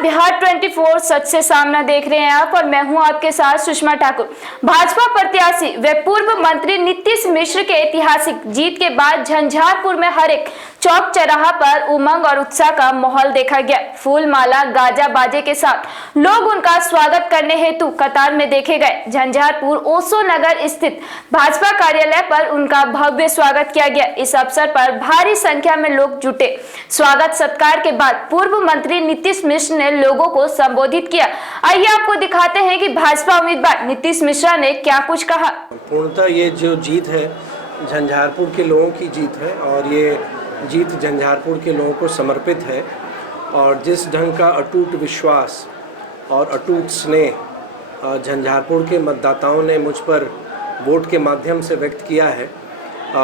नमस्कार, बिहार 24 सच से सामना देख रहे हैं आप और मैं हूं आपके साथ सुषमा ठाकुर। भाजपा प्रत्याशी व पूर्व मंत्री नीतीश मिश्र के ऐतिहासिक जीत के बाद झंझारपुर में हर एक चौक चौराहा पर उमंग और उत्साह का माहौल देखा गया। फूल माला गाजा बाजे के साथ लोग उनका स्वागत करने हेतु कतार में देखे गए। झंझारपुर ओशो नगर स्थित भाजपा कार्यालय पर उनका भव्य स्वागत किया गया। इस अवसर पर भारी संख्या में लोग जुटे। स्वागत सत्कार के बाद पूर्व मंत्री नीतीश मिश्र ने लोगों को संबोधित किया। आइए आपको दिखाते हैं कि भाजपा उम्मीदवार नीतीश मिश्रा ने क्या कुछ कहा। पूर्णतः ये जो जीत है झंझारपुर के लोगों की जीत है और ये जीत झंझारपुर के लोगों को समर्पित है। और जिस ढंग का अटूट विश्वास और अटूट स्नेह झंझारपुर के मतदाताओं ने मुझ पर वोट के माध्यम से व्यक्त किया है,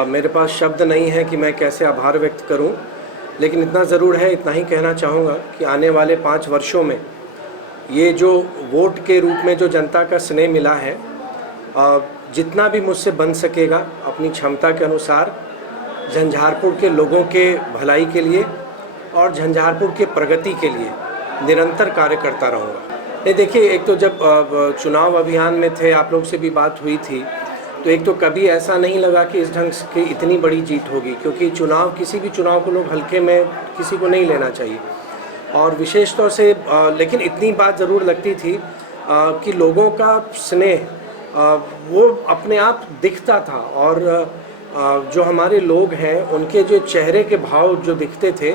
मेरे पास शब्द नहीं है कि मैं कैसे आभार व्यक्त करूं। लेकिन इतना ज़रूर है, इतना ही कहना चाहूँगा कि आने वाले 5 वर्षों में ये जो वोट के रूप में जो जनता का स्नेह मिला है, जितना भी मुझसे बन सकेगा अपनी क्षमता के अनुसार झंझारपुर के लोगों के भलाई के लिए और झंझारपुर के प्रगति के लिए निरंतर कार्य करता रहूँगा। ये देखिए, एक तो जब चुनाव अभियान में थे, आप लोग से भी बात हुई थी, तो एक तो कभी ऐसा नहीं लगा कि इस ढंग की इतनी बड़ी जीत होगी, क्योंकि किसी भी चुनाव को लोग हल्के में किसी को नहीं लेना चाहिए। और विशेष तौर से लेकिन इतनी बात ज़रूर लगती थी कि लोगों का स्नेह वो अपने आप दिखता था। और जो हमारे लोग हैं उनके जो चेहरे के भाव जो दिखते थे,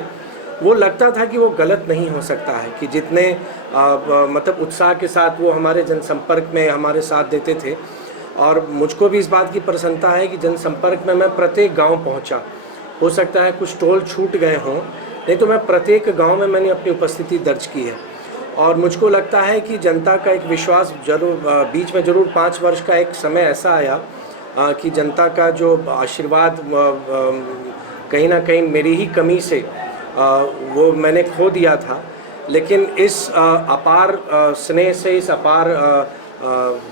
वो लगता था कि वो गलत नहीं हो सकता है कि जितने मतलब उत्साह के साथ वो हमारे जनसंपर्क में हमारे साथ देते थे। और मुझको भी इस बात की प्रसन्नता है कि जनसंपर्क में मैं प्रत्येक गांव पहुंचा। हो सकता है कुछ टोल छूट गए हों, नहीं तो मैं प्रत्येक गांव में मैंने अपनी उपस्थिति दर्ज की है। और मुझको लगता है कि जनता का एक विश्वास जरूर बीच में ज़रूर 5 वर्ष का एक समय ऐसा आया कि जनता का जो आशीर्वाद कहीं ना कहीं मेरी ही कमी से वो मैंने खो दिया था। लेकिन इस अपार स्नेह से, इस अपार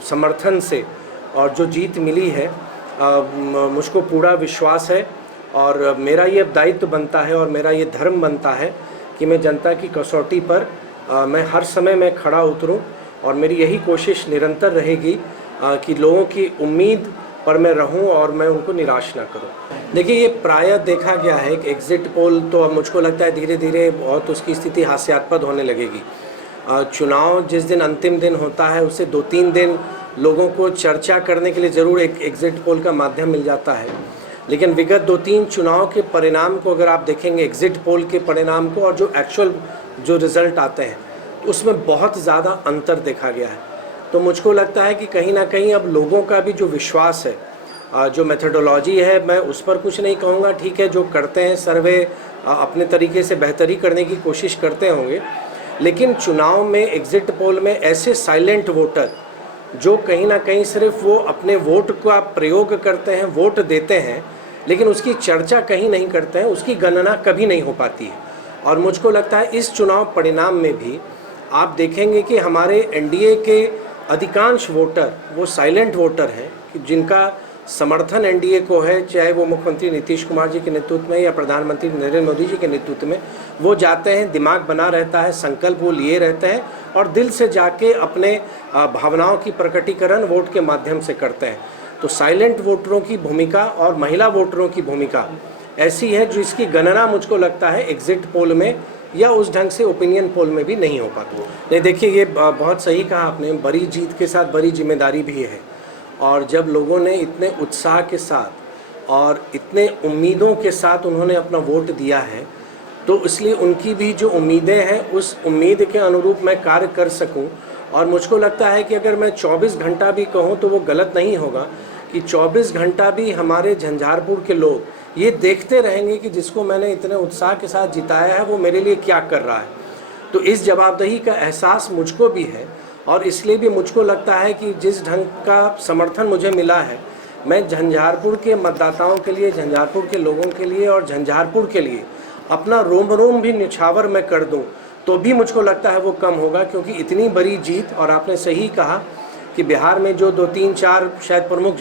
समर्थन से और जो जीत मिली है, मुझको पूरा विश्वास है। और मेरा ये दायित्व बनता है और मेरा ये धर्म बनता है कि मैं जनता की कसौटी पर मैं हर समय में खड़ा उतरूं। और मेरी यही कोशिश निरंतर रहेगी कि लोगों की उम्मीद पर मैं रहूं और मैं उनको निराश ना करूं। देखिए, ये प्रायः देखा गया है कि एग्ज़िट पोल तो अब मुझको लगता है धीरे धीरे बहुत उसकी स्थिति हास्यास्पद होने लगेगी। चुनाव जिस दिन अंतिम दिन होता है उससे 2-3 दिन लोगों को चर्चा करने के लिए ज़रूर एक एग्ज़िट पोल का माध्यम मिल जाता है। लेकिन विगत 2-3 चुनाव के परिणाम को अगर आप देखेंगे, एग्ज़िट पोल के परिणाम को और जो एक्चुअल जो रिज़ल्ट आते हैं, तो उसमें बहुत ज़्यादा अंतर देखा गया है। तो मुझको लगता है कि कहीं ना कहीं अब लोगों का भी जो विश्वास है, जो मेथडोलॉजी है, मैं उस पर कुछ नहीं कहूँगा। ठीक है, जो करते हैं सर्वे अपने तरीके से बेहतरी करने की कोशिश करते होंगे। लेकिन चुनाव में एग्ज़िट पोल में ऐसे साइलेंट वोटर जो कहीं ना कहीं सिर्फ वो अपने वोट का प्रयोग करते हैं, वोट देते हैं, लेकिन उसकी चर्चा कहीं नहीं करते हैं, उसकी गणना कभी नहीं हो पाती है। और मुझको लगता है इस चुनाव परिणाम में भी आप देखेंगे कि हमारे एनडीए के अधिकांश वोटर वो साइलेंट वोटर हैं कि जिनका समर्थन एनडीए को है, चाहे वो मुख्यमंत्री नीतीश कुमार जी के नेतृत्व में या प्रधानमंत्री नरेंद्र मोदी जी के नेतृत्व में। वो जाते हैं, दिमाग बना रहता है, संकल्प वो लिए रहते हैं और दिल से जाके अपने भावनाओं की प्रकटीकरण वोट के माध्यम से करते हैं। तो साइलेंट वोटरों की भूमिका और महिला वोटरों की भूमिका ऐसी है जिसकी गणना मुझको लगता है एग्ज़िट पोल में या उस ढंग से ओपिनियन पोल में भी नहीं हो पाती। नहीं, देखिए, ये बहुत सही कहा आपने, बड़ी जीत के साथ बड़ी जिम्मेदारी भी है। और जब लोगों ने इतने उत्साह के साथ और इतने उम्मीदों के साथ उन्होंने अपना वोट दिया है, तो इसलिए उनकी भी जो उम्मीदें हैं उस उम्मीद के अनुरूप मैं कार्य कर सकूं। और मुझको लगता है कि अगर मैं 24 घंटा भी कहूं तो वो गलत नहीं होगा कि 24 घंटा भी हमारे झंझारपुर के लोग ये देखते रहेंगे कि जिसको मैंने इतने उत्साह के साथ जिताया है वो मेरे लिए क्या कर रहा है। तो इस जवाबदेही का एहसास मुझको भी है और इसलिए भी मुझको लगता है कि जिस ढंग का समर्थन मुझे मिला है, मैं झंझारपुर के मतदाताओं के लिए, झंझारपुर के लोगों के लिए और झंझारपुर के लिए अपना रोम रोम भी न्यौछावर मैं कर दूं तो भी मुझको लगता है वो कम होगा। क्योंकि इतनी बड़ी जीत, और आपने सही कहा कि बिहार में जो 2-3-4 शायद प्रमुख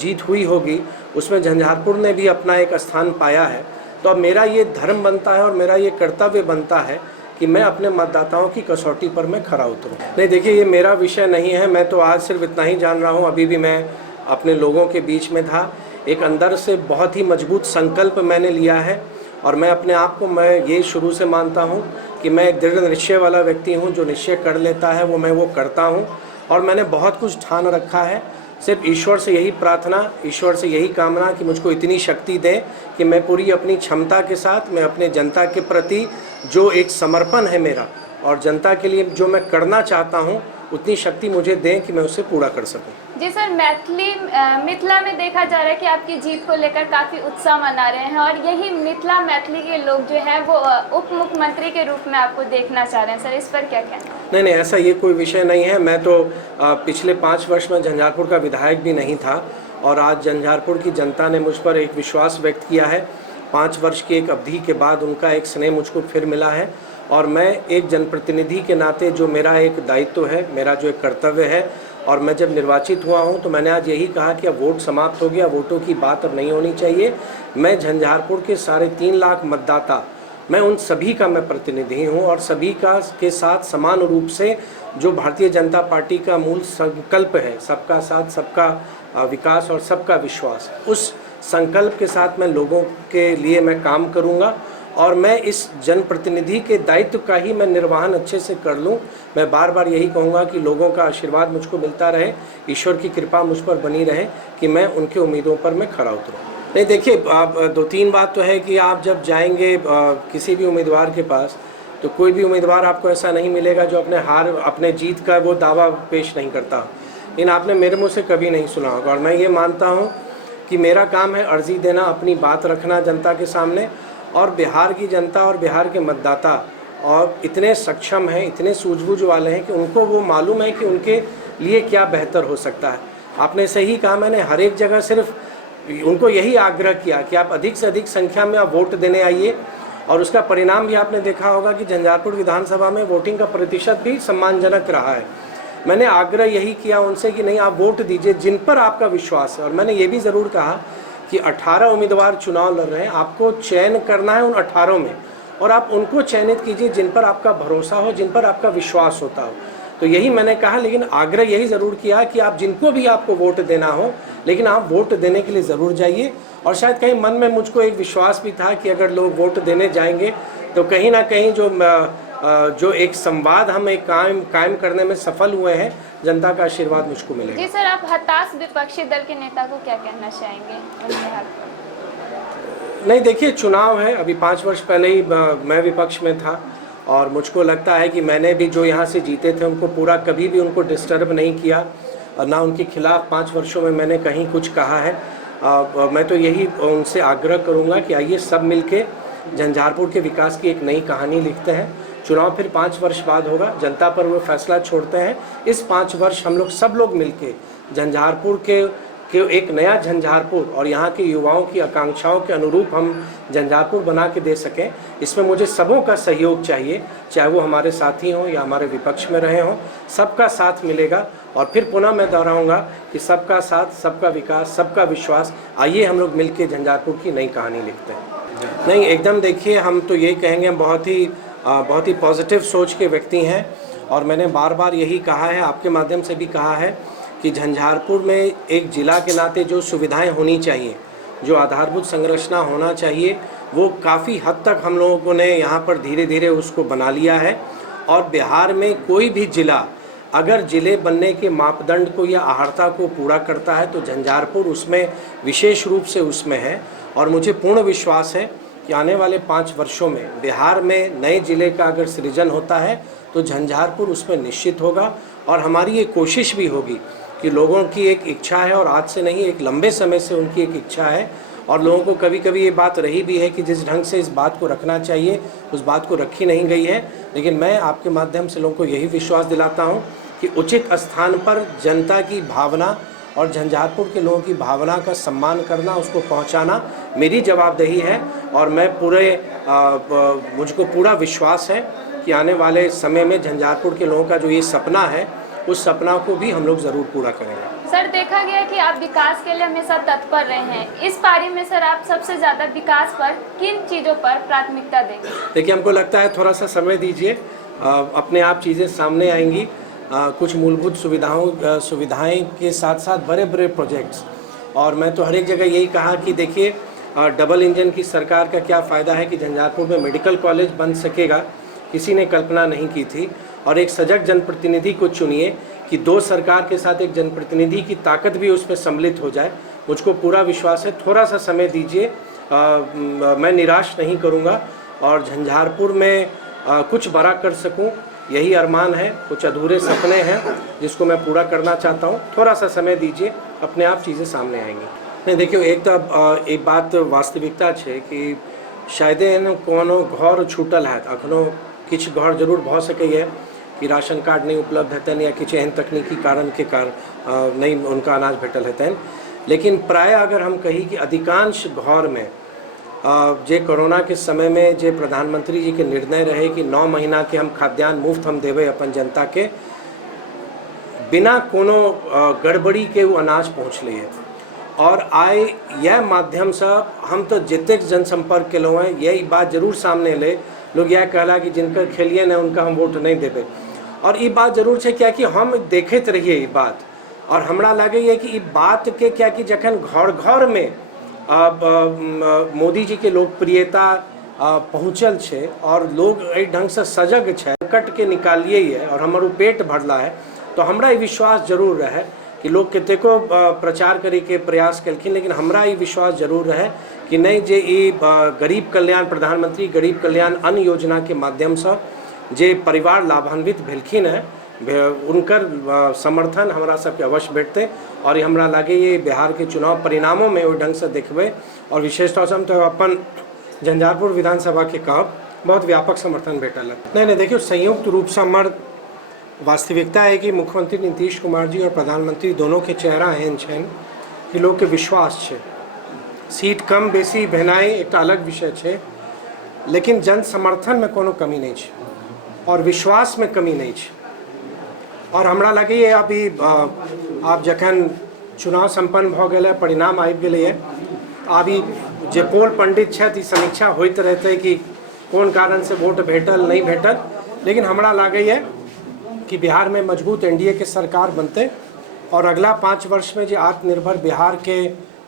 जीत हुई होगी, उसमें झंझारपुर ने भी अपना एक स्थान पाया है। तो अब मेरा ये धर्म बनता है और मेरा ये कर्तव्य बनता है कि मैं अपने मतदाताओं की कसौटी पर मैं खरा उतरूं। नहीं देखिए, ये मेरा विषय नहीं है, मैं तो आज सिर्फ इतना ही जान रहा हूँ। अभी भी मैं अपने लोगों के बीच में था, एक अंदर से बहुत ही मजबूत संकल्प मैंने लिया है और मैं अपने आप को, मैं ये शुरू से मानता हूँ कि मैं एक दृढ़ निश्चय वाला व्यक्ति हूँ। जो निश्चय कर लेता है वो करता हूँ और मैंने बहुत कुछ ठान रखा है। सिर्फ ईश्वर से यही प्रार्थना, ईश्वर से यही कामना कि मुझको इतनी शक्ति दे कि मैं पूरी अपनी क्षमता के साथ मैं अपने जनता के प्रति जो एक समर्पण है मेरा और जनता के लिए जो मैं करना चाहता हूँ उतनी शक्ति मुझे दें कि मैं उसे पूरा कर सकूं। जी सर, मिथिला में देखा जा रहा है कि आपकी जीत को लेकर काफ़ी उत्साह मना रहे हैं और यही मैथिली के लोग जो हैं वो उप मुख्यमंत्री के रूप में आपको देखना चाह रहे हैं। सर, इस पर क्या कहना? नहीं, ऐसा ये कोई विषय नहीं है। मैं तो पिछले 5 वर्ष में झंझारपुर का विधायक भी नहीं था और आज झंझारपुर की जनता ने मुझ पर एक विश्वास व्यक्त किया है। 5 वर्ष की एक अवधि के बाद उनका एक स्नेह मुझको फिर मिला है और मैं एक जनप्रतिनिधि के नाते जो मेरा एक दायित्व है, मेरा जो एक कर्तव्य है, और मैं जब निर्वाचित हुआ हूं तो मैंने आज यही कहा कि अब वोट समाप्त हो गया, वोटों की बात अब नहीं होनी चाहिए। मैं झंझारपुर के 3.5 लाख मतदाता, मैं उन सभी का मैं प्रतिनिधि हूं और सभी का के साथ समान रूप से जो भारतीय जनता पार्टी का मूल संकल्प है, सबका साथ, सबका विकास और सबका विश्वास, उस संकल्प के साथ मैं लोगों के लिए मैं काम करूंगा और मैं इस जनप्रतिनिधि के दायित्व का ही मैं निर्वहन अच्छे से कर लूं। मैं बार बार यही कहूँगा कि लोगों का आशीर्वाद मुझको मिलता रहे, ईश्वर की कृपा मुझ पर बनी रहे कि मैं उनके उम्मीदों पर मैं खरा उतरूँ। नहीं देखिए, आप 2-3 बात तो है कि आप जब जाएंगे किसी भी उम्मीदवार के पास तो कोई भी उम्मीदवार आपको ऐसा नहीं मिलेगा जो अपने जीत का वो दावा पेश नहीं करता। लेकिन आपने मेरे मुँह से कभी नहीं सुना होगा और मैं ये मानता हूँ कि मेरा काम है अर्जी देना, अपनी बात रखना जनता के सामने। और बिहार की जनता और बिहार के मतदाता और इतने सक्षम हैं, इतने सूझबूझ वाले हैं कि उनको वो मालूम है कि उनके लिए क्या बेहतर हो सकता है। आपने सही कहा, मैंने हर एक जगह सिर्फ उनको यही आग्रह किया कि आप अधिक से अधिक संख्या में आप वोट देने आइए और उसका परिणाम भी आपने देखा होगा कि झंझारपुर विधानसभा में वोटिंग का प्रतिशत भी सम्मानजनक रहा है। मैंने आग्रह यही किया उनसे कि नहीं, आप वोट दीजिए जिन पर आपका विश्वास है। और मैंने ये भी ज़रूर कहा कि 18 उम्मीदवार चुनाव लड़ रहे हैं, आपको चयन करना है उन 18 में और आप उनको चयनित कीजिए जिन पर आपका भरोसा हो, जिन पर आपका विश्वास होता हो। तो यही मैंने कहा, लेकिन आग्रह यही ज़रूर किया कि आप जिनको भी आपको वोट देना हो, लेकिन आप वोट देने के लिए ज़रूर जाइए। और शायद कहीं मन में मुझको एक विश्वास भी था कि अगर लोग वोट देने जाएंगे तो कहीं ना कहीं जो एक संवाद हम एक कायम करने में सफल हुए हैं, जनता का आशीर्वाद मुझको मिलेगा। जी सर, आप हताश विपक्षी दल के नेता को क्या कहना चाहेंगे? नहीं देखिए, चुनाव है, अभी 5 वर्ष पहले ही मैं विपक्ष में था और मुझको लगता है कि मैंने भी जो यहाँ से जीते थे उनको पूरा कभी भी उनको डिस्टर्ब नहीं किया और ना उनके खिलाफ 5 वर्षों में मैंने कहीं कुछ कहा है। मैं तो यही उनसे आग्रह करूँगा कि आइए सब मिलके झंझारपुर के विकास की एक नई कहानी लिखते हैं। चुनाव फिर 5 वर्ष बाद होगा, जनता पर वो फैसला छोड़ते हैं। इस 5 वर्ष हम लोग सब लोग मिलके झंझारपुर के एक नया झंझारपुर और यहाँ के युवाओं की आकांक्षाओं के अनुरूप हम झंझारपुर बना के दे सकें, इसमें मुझे सबों का सहयोग चाहिए, चाहे वो हमारे साथी हों या हमारे विपक्ष में रहे हों। सबका साथ मिलेगा और फिर पुनः मैं दोहराऊंगा कि सबका साथ, सबका विकास, सबका विश्वास। आइए हम लोग मिलके झंझारपुर की नई कहानी लिखते हैं। नहीं, एकदम देखिए, हम तो यही कहेंगे, हम बहुत ही पॉजिटिव सोच के व्यक्ति हैं और मैंने बार बार यही कहा है, आपके माध्यम से भी कहा है कि झंझारपुर में एक ज़िला के नाते जो सुविधाएं होनी चाहिए, जो आधारभूत संरचना होना चाहिए, वो काफ़ी हद तक हम लोगों ने यहाँ पर धीरे धीरे उसको बना लिया है। और बिहार में कोई भी ज़िला अगर ज़िले बनने के मापदंड को या आहर्ता को पूरा करता है तो झंझारपुर उसमें विशेष रूप से उसमें है। और मुझे पूर्ण विश्वास है कि आने वाले 5 वर्षों में बिहार में नए ज़िले का अगर सृजन होता है तो झंझारपुर उसमें निश्चित होगा। और हमारी ये कोशिश भी होगी कि लोगों की एक इच्छा है और आज से नहीं, एक लंबे समय से उनकी एक इच्छा है और लोगों को कभी कभी ये बात रही भी है कि जिस ढंग से इस बात को रखना चाहिए उस बात को रखी नहीं गई है। लेकिन मैं आपके माध्यम से लोगों को यही विश्वास दिलाता हूँ कि उचित स्थान पर जनता की भावना और झंझारपुर के लोगों की भावना का सम्मान करना, उसको पहुंचाना मेरी जवाबदेही है। और मैं मुझको पूरा विश्वास है कि आने वाले समय में झंझारपुर के लोगों का जो ये सपना है उस सपना को भी हम लोग ज़रूर पूरा करेंगे। सर, देखा गया कि आप विकास के लिए हमेशा तत्पर रहे हैं। इस पारी में सर आप सबसे ज़्यादा विकास पर किन चीज़ों पर प्राथमिकता देंगे? देखिए, हमको लगता है थोड़ा सा समय दीजिए, अपने आप चीज़ें सामने आएंगी। कुछ मूलभूत सुविधाएं के साथ साथ बड़े बड़े प्रोजेक्ट्स, और मैं तो हर एक जगह यही कहा कि देखिए, डबल इंजन की सरकार का क्या फ़ायदा है कि झंझारपुर में मेडिकल कॉलेज बन सकेगा, किसी ने कल्पना नहीं की थी। और एक सजग जनप्रतिनिधि को चुनिए कि 2 सरकार के साथ एक जनप्रतिनिधि की ताकत भी उसमें सम्मिलित हो जाए। मुझको पूरा विश्वास है, थोड़ा सा समय दीजिए, मैं निराश नहीं करूँगा और झंझारपुर में कुछ बड़ा कर सकूँ, यही अरमान है। कुछ अधूरे सपने हैं जिसको मैं पूरा करना चाहता हूँ। थोड़ा सा समय दीजिए, अपने आप चीज़ें सामने आएंगी। नहीं, देखियो, एक बात वास्तविकता है कि शायद कोनो घर छूटल है, अखनो किछ घर जरूर भ सकैए कि राशन कार्ड नहीं उपलब्ध हेतन या किछ एहन तकनीकी कारण के कारण नहीं उनका अनाज भेटल हेतन। लेकिन प्राय अगर हम कही कि अधिकांश घर में जे कोरोना के समय में जे प्रधानमंत्री जी के निर्णय रहे कि 9 महीना के हम खाद्यान्न मुफ्त हम देवे अपन जनता के, बिना कोनो गड़बड़ी के वो अनाज पहुँचले है। और आए यह माध्यम से हम तो जितेक जनसंपर्क के लोग हैं, यही बात जरूर सामने ले, लोग यह कहला कि जिनकर खेलिए न उनका हम वोट नहीं देवे। और ये बात जरूर है क्या कि हम देखते रहिए ये बात, और हमरा लगे ये कि ये बात के क्या कि जखन घर घर में मोदी जी के लोकप्रियता पहुँचल है और लोग एहि ढंग से सजग है, कट के निकालिए है और हमारो पेट भरला है, तो हमरा ये विश्वास जरूर रहे कि लोग कतेको प्रचार करे के प्रयास कलखिन, लेकिन हमरा ये विश्वास जरूर रहे कि नहीं, जे ई गरीब कल्याण प्रधानमंत्री गरीब कल्याण अन्न योजना के माध्यम से जे परिवार लाभान्वित भेलखिन है, उनकर समर्थन हमरा सबके अवश्य भेटते। और ये हमरा लगे ये बिहार के चुनाव परिणामों में ओहि ढंग से देखबे, और विशेष तौर से हम तो अपन झंझारपुर विधानसभा के कहब बहुत व्यापक समर्थन भेटल है। नहीं, देखियो, संयुक्त रूप से हमार वास्तविकता है कि मुख्यमंत्री नीतीश कुमार जी और प्रधानमंत्री दोनों के चेहरा एहन छन कि लोग के विश्वास है। सीट कम बेसी भेनाई एक अलग विषय है, लेकिन जन समर्थन में कोनो कमी नहीं है और विश्वास में कमी नहीं है। और हमरा लगे ये अभी आप जखन चुनाव संपन्न भ गए, परिणाम आबि गेलै है, अभी जे पोल पंडित छथि समीक्षा होते रहते कि कौन कारण से वोट भेटल नहीं भेटल, लेकिन हमरा लगे है कि बिहार में मजबूत एनडीए के सरकार बनते और अगला 5 वर्ष में जो आत्मनिर्भर बिहार के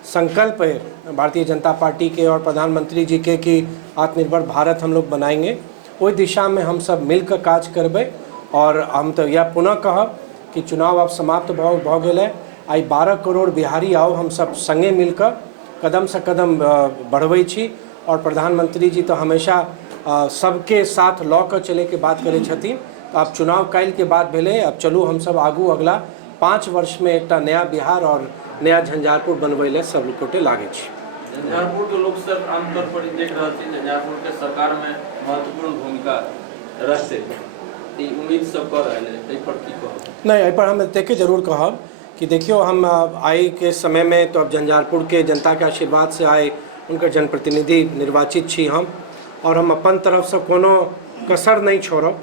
संकल्प है भारतीय जनता पार्टी के और प्रधानमंत्री जी के कि आत्मनिर्भर भारत हम लोग बनाएंगे, ओहि दिशा में हम सब मिलकर काज करबे। और हम तो यह पुनः कहब कि चुनाव अब समाप्त भ गेल है, आई 12 करोड़ बिहारी आओ हम सब संगे मिलकर कदम से कदम बढ़बै छी। और प्रधानमंत्री जी तो हमेशा सबके साथ लऽ कऽ चले के बात करै छथिन। तो अब चुनाव काल के बाद भेले, अब चलू हम सब आगू अगला 5 वर्ष में एक नया बिहार और नया झंझारपुर बनबै ले सब गोटे लागे छी। झंझारपुर के लोग सब आमतौर पर देख रहे थे झंझारपुर के सरकार में महत्वपूर्ण भूमिका रहते, उम्मीद सब कर रहे हैं, पर की कहब? नहीं, एहि पर हम देखे जरूर कहब कि देखियो, हम आई के समय में तो अब झंझारपुर के जनता के आशीर्वाद से आए उनकर जनप्रतिनिधि निर्वाचित छी हम, और हम अपन तरफ से कोनो कसर नहीं छोड़ब।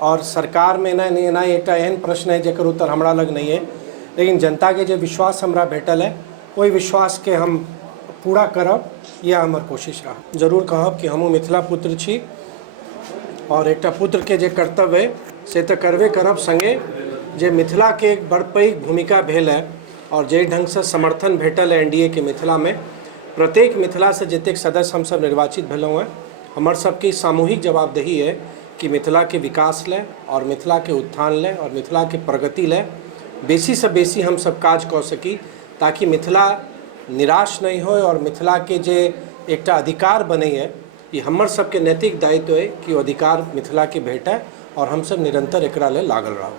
और सरकार में ना एक एहन प्रश्न है जकर उत्तर हमरा लग नहीं है, लेकिन जनता के जो विश्वास हमरा भेटल है वही विश्वास के हम पूरा करब, यह हमार कोशिश रहा। जरूर कहब कि हमहूँ मिथिला पुत्र छी और एक पुत्र के जे कर्तव्य है से तो करबे करब, संगे जे मिथिला के एक बड़ पैघ भूमिका भेल है और जे ढंग से समर्थन भेटल है एनडीए के मिथिला में, प्रत्येक मिथिला से जतेक सदस्य हम सब निर्वाचित भेलहुँ हैं, हमर सबकी सामूहिक जवाबदेही है कि मिथिला के विकास ले और मिथिला के उत्थान ले और मिथिला के प्रगति ले बेसी से बेसी हम सब काज कऽ सकी, ताकि मिथिला निराश नहीं हो और मिथिला के जे एक अधिकार बने है, ये हमर सबके नैतिक दायित्व है कि अधिकार मिथिला के भेटे और हम सब निरंतर एकरा ले लागल रहब।